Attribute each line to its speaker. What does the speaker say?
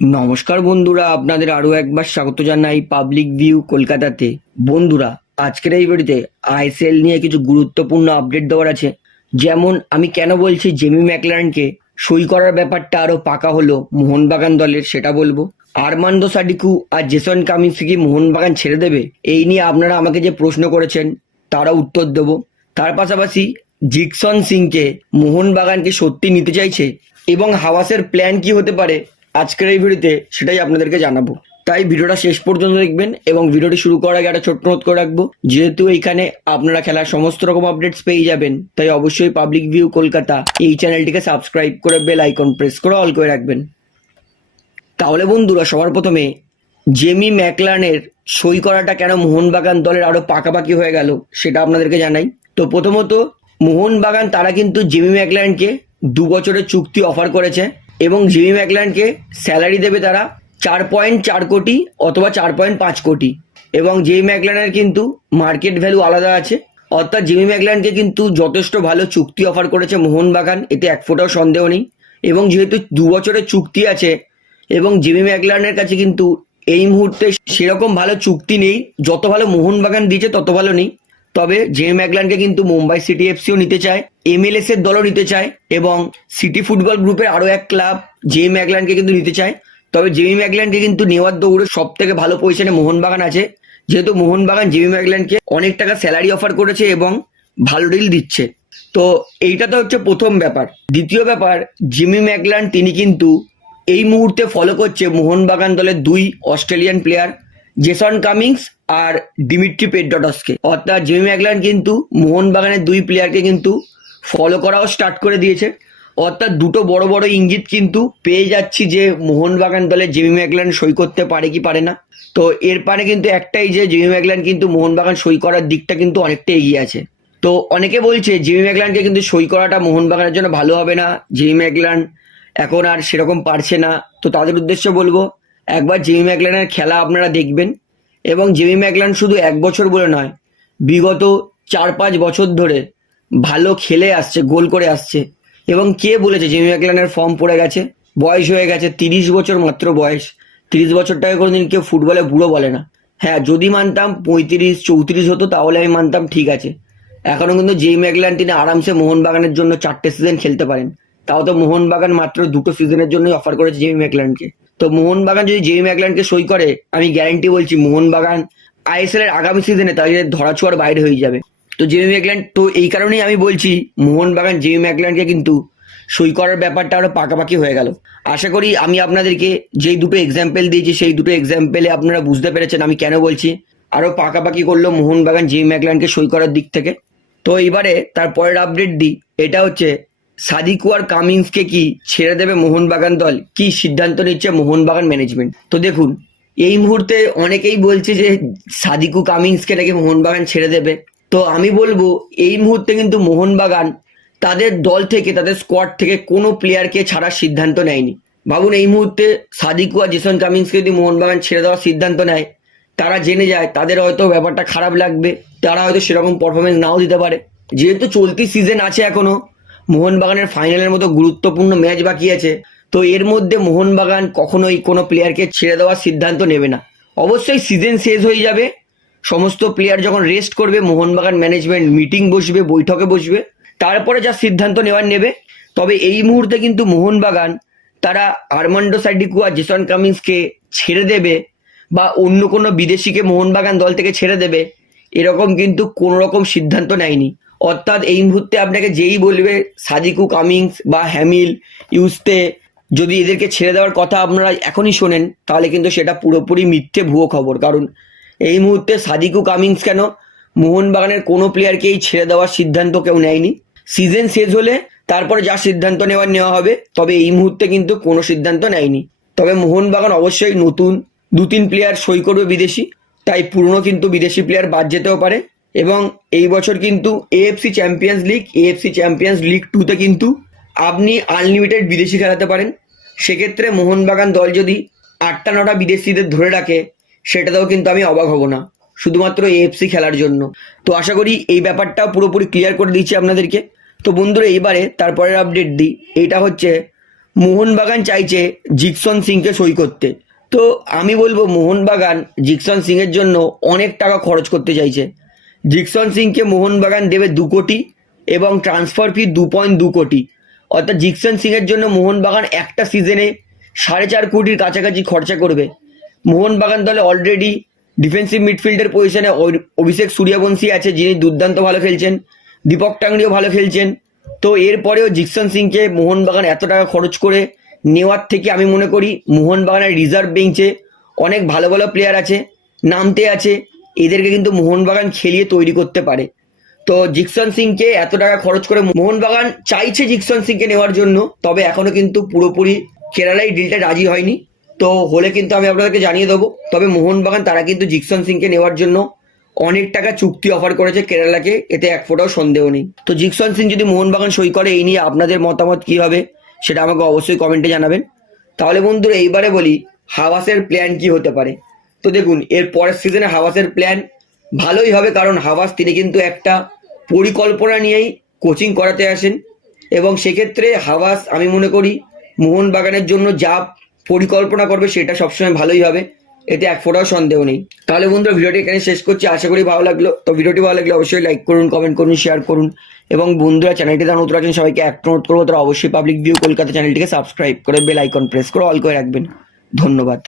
Speaker 1: নমস্কার বন্ধুরা, আপনাদের আরও একবার স্বাগত জানাই পাবলিক ভিউ কলকাতাতে। বন্ধুরা, আজকের এই ভিডিওতে আইসিএল নিয়ে কিছু গুরুত্বপূর্ণ আপডেট দেওয়ার আছে। যেমন আমি কেন বলছি জেমি ম্যাকলারনকে সই করার ব্যাপারটা আরও পাকা হলো মোহনবাগান দলের, সেটা বলব। আরমান্দ সাডিকু আর জেসন কামিন্সকে কি মোহনবাগান ছেড়ে দেবে? এই নিয়ে আপনারা আমাকে যে প্রশ্ন করেছেন, তারও উত্তর দেবো। তার পাশাপাশি জিকসন সিংকে মোহনবাগানকে সত্যি নিতে চাইছে? এবং হাওয়াসের প্ল্যান কি হতে পারে? আজকের এই ভিডিওতে সেটাই আপনাদেরকে জানাব। তাই ভিডিওটা শেষ পর্যন্ত দেখবেন এবং ভিডিওটি শুরু করার আগে একটা ছোট্ট নোট করে রাখব, যেহেতু এইখানে আপনারা খেলার সমস্ত রকম আপডেটস পেয়ে যাবেন, তাই অবশ্যই পাবলিক ভিউ কলকাতা এই চ্যানেলটিকে সাবস্ক্রাইব করে বেল আইকন প্রেস করে অল করে রাখবেন। তাহলে বন্ধুরা, সবার প্রথমে জেমি ম্যাকলানের সই করাটা কেন মোহনবাগান দলের আরও পাকাপাকি হয়ে গেল সেটা আপনাদেরকে জানাই। তো প্রথমত, মোহনবাগান তারা কিন্তু জেমি ম্যাকলানকে দু বছরের চুক্তি অফার করেছে। এবং জিমি ম্যাকলানকে স্যালারি দেবে তারা চার পয়েন্ট চার কোটি অথবা চার পয়েন্ট পাঁচ কোটি। এবং জেমি ম্যাকলানের কিন্তু মার্কেট ভ্যালু আলাদা আছে। অর্থাৎ জিমি ম্যাকলানকে কিন্তু যথেষ্ট ভালো চুক্তি অফার করেছে মোহনবাগান এতে এক ফোঁটাও সন্দেহ নেই। এবং যেহেতু দু বছরের চুক্তি আছে এবং জিমি ম্যাকলানের কাছে কিন্তু এই মুহূর্তে সেরকম ভালো চুক্তি নেই, যত ভালো মোহনবাগান দিয়েছে তত ভালো নেই। তবে জেমি ম্যাকলানকে কিন্তু মুম্বাই সিটি এফসিও নিতে চায়, এমএলএস এর দলও নিতে চায় এবং সিটি ফুটবল গ্রুপের আরও এক ক্লাব জেমি ম্যাকলানকে কিন্তু নিতে চায়। তবে জেমি ম্যাকলানকে কিন্তু নেওয়ার দৌড়ে সব থেকে ভালো পজিশনে মোহনবাগান আছে। যেহেতু মোহনবাগান জেমি ম্যাকলানকে অনেক টাকা স্যালারি অফার করেছে এবং ভালো ডিল দিচ্ছে। তো এইটা তো হচ্ছে প্রথম ব্যাপার। দ্বিতীয় ব্যাপার, জিমি ম্যাকলান, তিনি কিন্তু এই মুহূর্তে ফলো করছে মোহনবাগান দলের দুই অস্ট্রেলিয়ান প্লেয়ার জেসন কামিংস আর ডিমিট্রি পেডডটসকে অর্থাৎ জেমি ম্যাকলান কিন্তু মোহনবাগানের দুই প্লেয়ারকে কিন্তু ফলো করাও স্টার্ট করে দিয়েছে। অর্থাৎ দুটো বড় বড় ইঙ্গিত কিন্তু পেয়ে যাচ্ছি যে মোহনবাগান দলে জেমি ম্যাকলান সই করতে পারে কি পারে না। তো এর পারে কিন্তু একটাই যে জেমি ম্যাকলান কিন্তু মোহনবাগান সই করার দিকটা কিন্তু অনেকটা এগিয়ে আছে। তো অনেকে বলছে জিমি ম্যাকলানকে কিন্তু সই করাটা মোহনবাগানের জন্য ভালো হবে না। জিমি ম্যাকলান এখন আর সেরকম পারছে না। তো তাদের উদ্দেশ্যে বলব একবার জিমি ম্যাকলানের খেলা আপনারা দেখবেন এবং জিমি ম্যাকলান শুধু এক বছর বলে নয়, বিগত চার পাঁচ বছর ধরে ভালো খেলে আসছে, গোল করে আসছে। এবং কে বলেছে জিমি ম্যাকলানের ফর্ম পড়ে গেছে? বয়স হয়ে গেছে তিরিশ বছর মাত্র বয়স। তিরিশ বছরটাকে কোনোদিন কেউ ফুটবলে বুড়ো বলে না। হ্যাঁ যদি মানতাম পঁয়ত্রিশ, চৌত্রিশ হতো, তাহলে আমি মানতাম ঠিক আছে। এখনও কিন্তু জেই ম্যাকলান তিনি আরামসে মোহনবাগানের জন্য চারটে সিজন খেলতে পারেন। তাও তো মোহনবাগান মাত্র দুটো সিজনের জন্যই অফার করেছে জেমি ম্যাকলানকে। তো মোহনবাগান যদি জেমি ম্যাকলানকে সই করে, আমি গ্যারান্টি বলছি মোহনবাগান আইএসএল এর আগামী সিজনে তাদের ধরাছোঁয়ার বাইরে হয়ে যাবে। তো জেমি ম্যাকল্যান্ড তো এই কারণেই আমি বলছি মোহনবাগান, জেমি ম্যাকল্যান্ডকে কিন্তু সই করার ব্যাপারটা আরও পাকাপাকি হয়ে গেল। আশা করি আমি আপনাদেরকে যেই দুটো এক্সাম্পল দিয়েছি, সেই দুটো এক্সাম্পলে আপনারা বুঝতে পেরেছেন আমি কেন বলছি। আরও পাকাপাকি করল মোহনবাগান, জেমি ম্যাকল্যান্ডকে সই করার দিক থেকে। তো এবারে তার পরের আপডেট দিই। এটা হচ্ছে সাদিকু আর কামিন্সকে কি ছেড়ে দেবে মোহনবাগান দল? কি সিদ্ধান্ত নিচ্ছে মোহনবাগান ম্যানেজমেন্ট তো দেখুন, এই মুহূর্তে অনেকেই বলছে যে সাদিকু কামিন্সকে নাকি মোহনবাগান ছেড়ে দেবে। তো আমি বলব, এই মুহূর্তে কিন্তু মোহনবাগান তাদের দল থেকে, তাদের স্কোয়াড থেকে কোনো প্লেয়ারকে ছাড়ার সিদ্ধান্ত নেয়নি। ভাবুন, এই মুহূর্তে সাদিকু আর জেসন কামিন্সকে যদি মোহনবাগান ছেড়ে দেওয়ার সিদ্ধান্ত নেয়, তারা জেনে যায়, তাদের হয়তো ব্যাপারটা খারাপ লাগবে, তারা হয়তো সেরকম পারফরমেন্স নাও দিতে পারে। যেহেতু চলতি সিজন আছে এখনও মোহনবাগানের ফাইনালের মতো গুরুত্বপূর্ণ ম্যাচ বাকি আছে। তো এর মধ্যে মোহনবাগান কখনোই কোনো প্লেয়ারকে ছেড়ে দেওয়ার সিদ্ধান্ত নেবে না। অবশ্যই সিজন শেষ হয়ে যাবে। সমস্ত প্লেয়ার যখন রেস্ট করবে, মোহনবাগান ম্যানেজমেন্ট মিটিং বসবে, বৈঠকে বসবে। তারপরে যা সিদ্ধান্ত নেওয়ার নেবে। তবে এই মুহূর্তে কিন্তু মোহনবাগান তারা আর্মান্ডো সাইডিকু আর জেসন কামিন্সকে ছেড়ে দেবে বা অন্য কোনো বিদেশিকে মোহনবাগান দল থেকে ছেড়ে দেবে, এরকম কিন্তু কোনো রকম সিদ্ধান্ত নেয়নি। অর্থাৎ এই মুহূর্তে আপনাকে যেই বলবে, সাদিকু কামিংস বা হ্যামিল, ইউস্তে, যদি এদেরকে ছেড়ে দেওয়ার কথা আপনারা এখনই শোনেন, তাহলে কিন্তু সেটা পুরোপুরি মিথ্যে ভুয়ো খবর। কারণ এই মুহূর্তে সাদিকু কামিংস কেন? মোহনবাগানের কোনো প্লেয়ারকেই ছেড়ে দেওয়ার সিদ্ধান্ত কেউ নেয়নি। সিজন শেষ হলে তারপরে যা সিদ্ধান্ত নেওয়ার নেওয়া হবে, তবে এই মুহূর্তে কিন্তু কোনো সিদ্ধান্ত নেয়নি। তবে মোহনবাগান অবশ্যই নতুন দু তিন প্লেয়ার সই করবে বিদেশি, তাই পুরনো কিন্তু বিদেশি প্লেয়ার বাদ যেতেও পারে। এবং এই বছর কিন্তু AFC champions league AFC champions league টুতে কিন্তু আপনি আনলিমিটেড বিদেশি খেলাতে পারেন। সেক্ষেত্রে মোহনবাগান দল যদি আটটা নটা বিদেশিদের ধরে রাখে, সেটাতেও কিন্তু আমি অবাক হব না। শুধুমাত্র এএফসি খেলার জন্য। তো আশা করি এই ব্যাপারটাও পুরোপুরি ক্লিয়ার করে দিচ্ছি আপনাদেরকে। তো বন্ধুরা এইবারে তারপরের আপডেট দিই। এটা হচ্ছে মোহনবাগান চাইছে জিকসন সিংকে সই করতে। তো আমি বলব, মোহনবাগান জিকসন সিংয়ের জন্য অনেক টাকা খরচ করতে চাইছে। জিকসন সিংকে মোহনবাগান দেবে দু কোটি এবং ট্রান্সফার ফি দু পয়েন্ট দু কোটি। অর্থাৎ জিকসন সিংয়ের জন্য মোহনবাগান একটা সিজনে সাড়ে চার কোটির কাছাকাছি খরচা করবে। মোহনবাগান দলে অলরেডি ডিফেন্সিভ মিডফিল্ডের পজিশনে অভিষেক সূর্যবংশী আছে, যিনি দুর্দান্ত ভালো খেলছেন। দীপক টাংরিও ভালো খেলছেন। তো এরপরেও জিকসন সিংকে মোহনবাগান এত টাকা খরচ করে নেওয়ার থেকে আমি মনে করি মোহনবাগানের রিজার্ভ বেঞ্চে অনেক ভালো ভালো প্লেয়ার আছে, নামতে আছে এদেরকে কিন্তু মোহনবাগান খেলিয়ে তৈরি করতে পারে। তো জিকসন সিংকে এত টাকা খরচ করে মোহনবাগান চাইছে জিকসন সিংকে নেওয়ার জন্য, তবে এখনও কিন্তু পুরোপুরি কেরালাই ডিলটা রাজি হয়নি। তো হলে কিন্তু আমি আপনাদেরকে জানিয়ে দেবো, তবে মোহনবাগান তারা কিন্তু জিকসন সিংকে নেওয়ার জন্য অনেক টাকা চুক্তি অফার করেছে কেরালাকে, এতে এক ফোটাও সন্দেহ নেই। তো জিকসন সিং যদি মোহনবাগান সই করে, এই নিয়ে আপনাদের মতামত কি হবে সেটা আমাকে অবশ্যই কমেন্টে জানাবেন। তাহলে বন্ধুরা, এইবারে বলি, হাওয়াসের প্ল্যান কি হতে পারে? তো দেখুন, এর পরের সিজনে হাওয়াসের প্ল্যান ভালোই হবে, কারণ হাওয়াস তিনি কিন্তু একটা পরিকল্পনা নিয়েই কোচিং করাতে আসেন। এবং সেক্ষেত্রে হাওয়াস, আমি মনে করি, মোহনবাগানের জন্য যা পরিকল্পনা করবে সেটা সবসময় ভালোই হবে। এতে এক ফোটাও সন্দেহ নেই। তাহলে বন্ধুরা, ভিডিওটি এখানে শেষ করছি। আশা করি ভালো লাগল। তো ভিডিওটি ভালো লাগলে অবশ্যই লাইক করুন কমেন্ট করুন শেয়ার করুন। এবং বন্ধুরা চ্যানেলটি যারা নতুন আছেন, সবাইকে একটা অনুরোধ করব, তারা অবশ্যই পাবলিক ভিউ কলকাতা চ্যানেলটিকে সাবস্ক্রাইব করে বেল আইকন প্রেস করে অল করে রাখবেন। ধন্যবাদ।